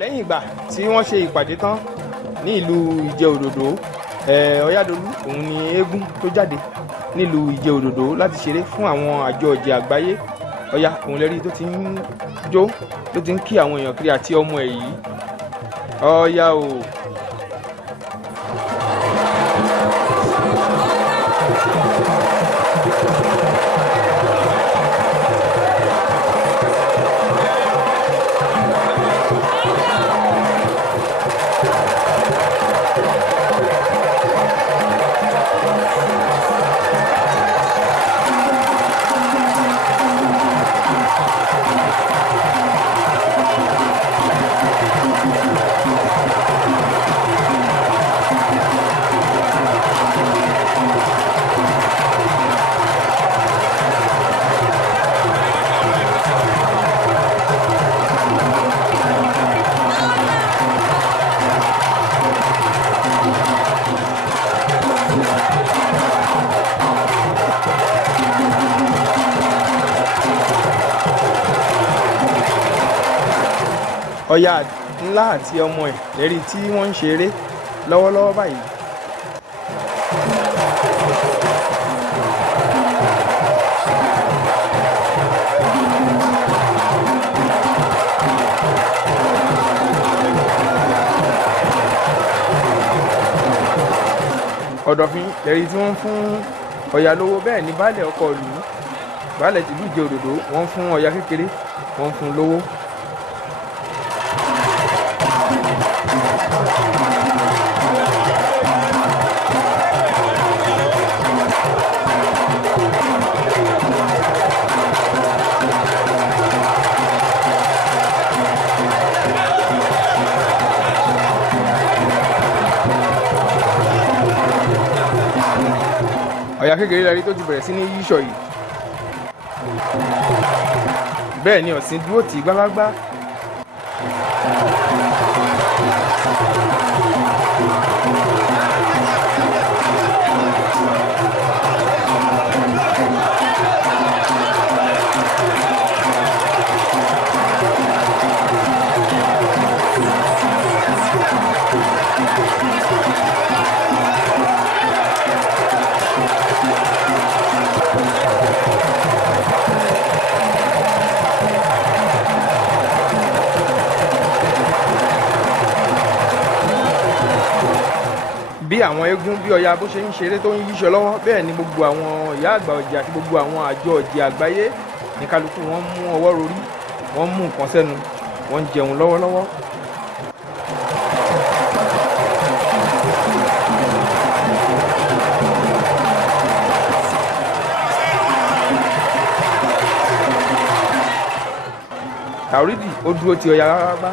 lẹ́yìn ìgbà tí wọ́n ṣe ìpàdé tán ní ìlú Ìjeòdòdó, Oyadolu òun ni eégún tó jáde nílùú Ìjeòdòdó láti ṣeré fún àwọn àjọ ọ̀jẹ̀ àgbáyé. Ọya òun lẹ́rí tó ti ń jó, tó ti ń kí àwọn èèyàn kiri àti ọmọ ẹ̀ yìí. Ọya o. Ọya ńlá àti ọmọ ẹ̀ lẹ́rí tí wọ́n ń ṣeré lọ́wọ́lọ́wọ́ báyìí. Ọ̀dọ̀fin lẹ́rí tí wọ́n ń fún Ọya lówó, bẹ́ẹ̀ ni baálẹ̀ ọkọ ìlú, baálẹ̀ tìlú Ìjeòdòdó, wọ́n ń fún Ọya kékeré, wọ́n ń fún lówó. Ọya kékeré lẹ́rí tó ti bẹ̀rẹ̀ sí ní yíṣọ̀ yìí. Bẹ́ẹ̀ ni ọ̀sìn dúró tì gbágbágbá. Bí àwọn eégún bí Ọya bó ṣe ń ṣeré tó ń yíṣọ lọ́wọ́, bẹ́ẹ̀ ni gbogbo àwọn ìyá àgbà ọ̀jẹ̀ àti gbogbo àwọn àjọ ọ̀jẹ̀ àgbáyé ní kálukú wọn mú ọwọ́ rorí, wọ́n mú nǹkan sẹ́nu, wọ́n ń jẹun lọ́wọ́lọ́wọ́. Àwòrídì ó dúró ti Ọya rárágbá.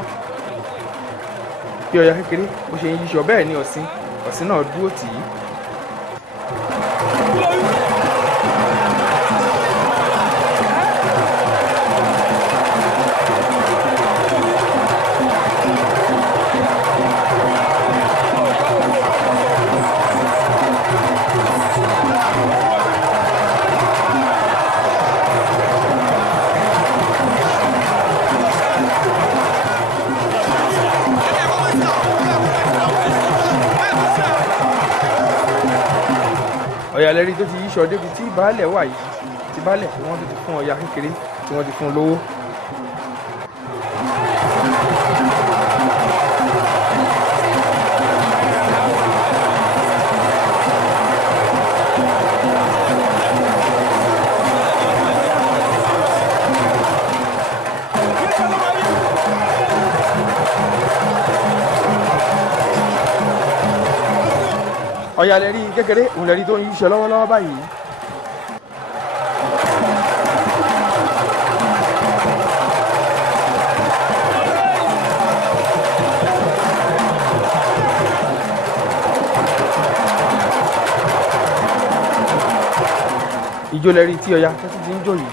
Bí Ọya kékeré bó ṣe ń yíṣọ, bẹ́ẹ̀ ni ọ̀sìn náà dúró tì í. Ọya lẹ́rí tó ti yíṣọ débi tí baálẹ̀ wà yìí, tí baálẹ̀ tí wọ́n ti fún Ọya kékeré, tí wọ́n ti fún lówó. Ọya lẹ́rí kékeré òun lẹ́rí tó ń yíṣọ lọ́wọ́lọ́wọ́ báyìí. Ìjó lẹ́rí tí Ọya tó ti ń jó yìí.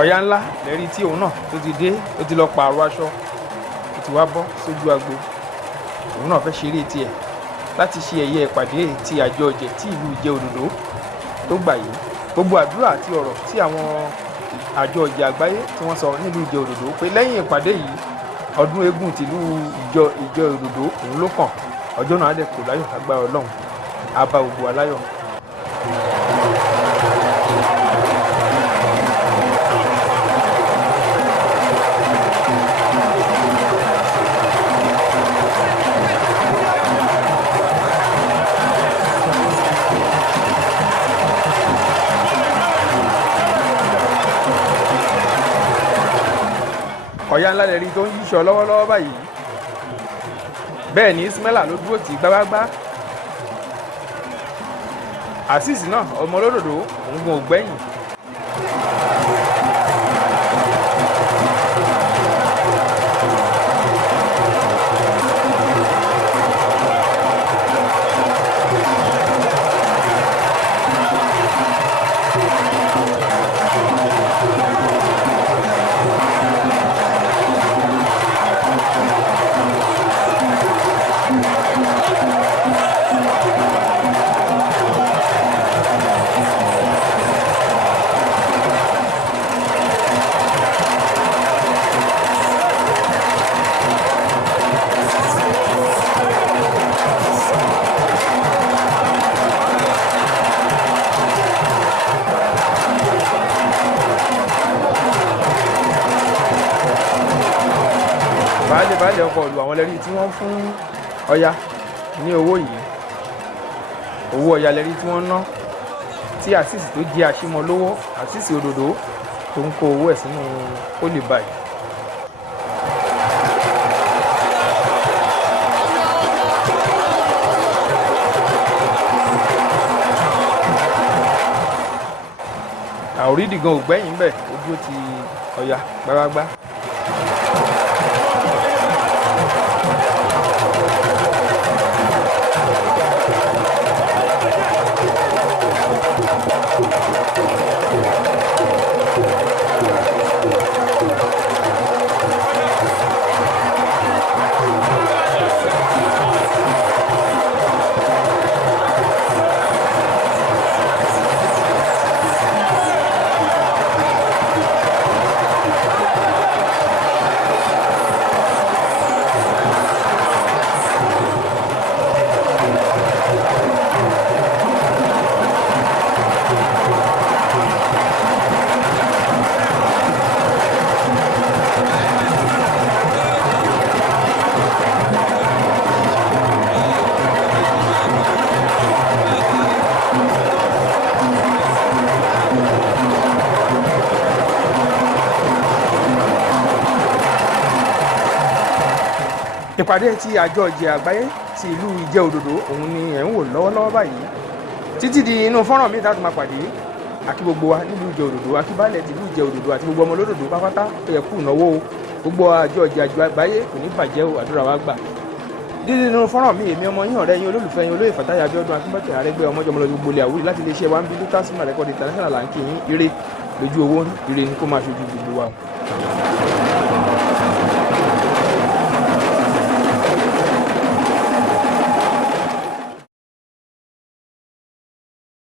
Ọ̀yá ńlá lẹ́rí tí òun náà tó ti dé, ó ti lọ pààrọ̀ aṣọ, ó ti wá bọ́ sójú agbo. Òun náà fẹ́ ṣeré tiẹ̀ láti ṣe ẹ̀yẹ ìpàdé ti àjọ ọ̀jẹ̀ tí ìlú Ìjeòdòdó tó gbà yìí. Gbogbo àdúrà àti ọ̀rọ̀ tí àwọn àjọ ọ̀jẹ̀ àgbáyé tí wọ́n sọ nílùú Ìjeòdòdó pé lẹ́yìn ìpàdé yìí ọdún eégún tìlú Ìjeòdòdó òun ló kàn. Ọjọ́ náà á dẹ̀ kò láyọ̀ lágbára Ọlọ́run, á bá gbogbo wa láyọ̀. Ọ̀yá ńlá lẹ́rí tó ń yíṣọ lọ́wọ́lọ́wọ́ báyìí. Bẹ́ẹ̀ ni Ismaila ló dúró tì gbágbágbá. Azeez náà ọmọ olódòdó òun gun ògbẹ́yìn. Baálé ọkọ̀ ìlú àwọn lẹ́rí tí wọ́n fún Ọya ní owó yìí. Owó Ọya lẹ́rí tí wọ́n ná tí Azeez tó jẹ́ aṣímọ lówó, Azeez Òdòdó tó ń kó owó ẹ̀ sínú pólì báyìí. Àwòrí dìgan ògbẹ́yìn bẹ́ẹ̀ ojú ti Ọya gbágbágbá. Ìpàdé ti àjọ ọ̀jẹ̀ àgbáyé ti ìlú Ìjeòdòdó òun ni ẹ̀ ń wò lọ́wọ́lọ́wọ́ báyìí. Títí di inú fọ́nrán mi tá a tún máa pàdé. Àkí gbogbo wa nílùú Ìjeòdòdó, àkí baálẹ̀ tìlú Ìjeòdòdó àti gbogbo ọmọ olódòdó pápátá ó yẹ kú ìnáwó o. Gbogbo àjọ ọ̀jẹ̀ àgbáyé kò ní bàjẹ́ o, àdúrà wa gbà. Dídí inú fọ́nrán mi èmi ọmọ yín ọ̀rẹ́ yín olólùfẹ́ yín olóyè Fàtáyà Abíọ́dún Akínbọ́kẹ́ Arẹ́gbẹ́ ọmọjọmọlọ gbogbo ilẹ̀ Àwórì láti iléeṣẹ́ wa ń bí Lucas Record International là ń kí yín ire lójú owó ire ni kó máa ṣojú gbogbo wa.